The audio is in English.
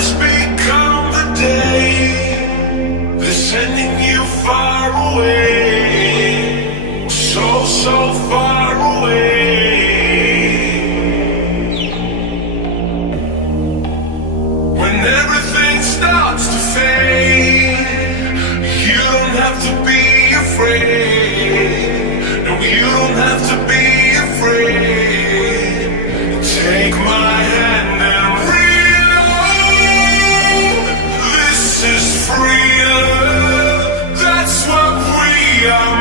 has become the day. They're sending you far away, so, so far away. When everything starts to fade, you don't have to be afraid. No, you don't have to be afraid. Take my hand and reload. This is free love. That's what we are.